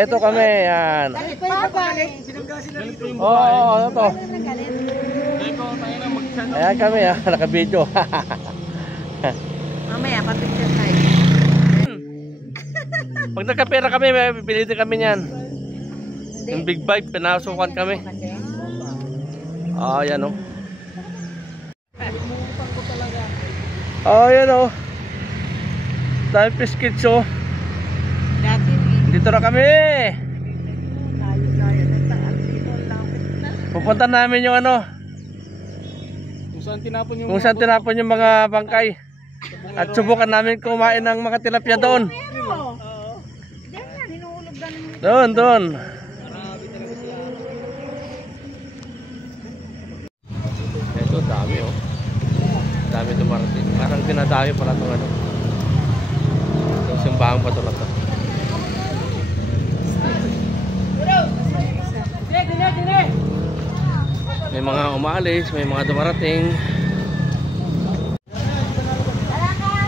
Eto kami, yan. Oo, ano to? Ayan kami, naka-video. Mamaya, papicture tayo. Pag nagkapera kami, may bibili din kami niyan. Yung big bike, pinasukan kami. Yan o. Yan o. Dahil biscuits o. Dito na kami. Pupunta namin yung ano, kung saan tinapon yung mga bangkay. At subukan namin kumain ng mga tilapia doon. Doon. Ito dami oh. Dami dumarating. Parang dinadayo pala itong ano. Itong simbahan pa ito lang ito. May mga umalis, may mga dumarating.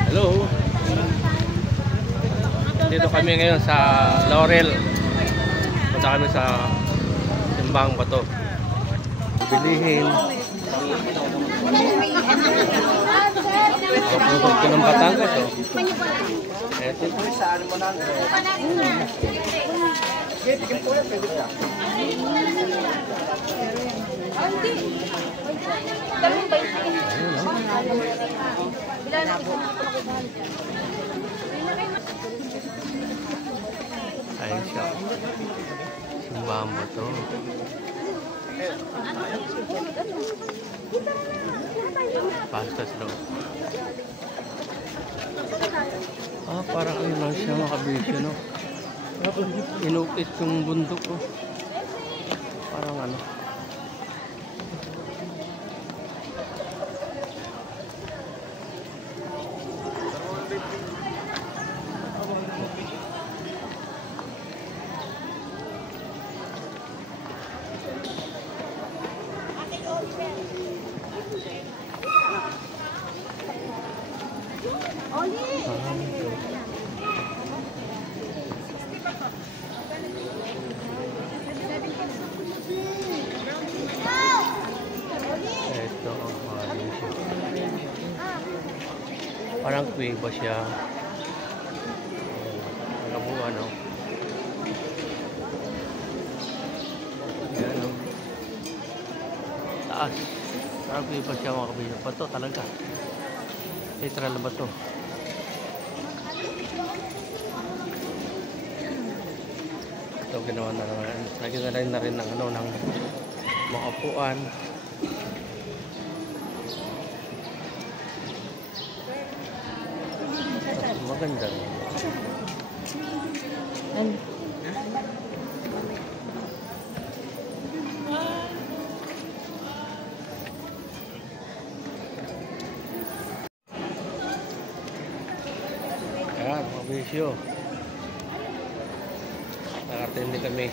Hello. Dito kami ngayon sa Laurel. Punta kami sa Simbang Bato. Bilihin. Pagpupag ko ng Batangas oh. Eto. Ayun siya. Simbang Bato. Pasta sila. Parang ano lang siya makabisyo, no? Inukit yung bundok ko. Parang ano. Parang kuweba siya. Alam mo ano. Ayan o. Taas. Parang kuweba siya mga kabila. Bato talaga. Literal na bato. Ito ginawa na naman. Lagyan na rin ng ano, ng mga upuan. Maganda. Ayan, mga bisyo. Nakatindi kami.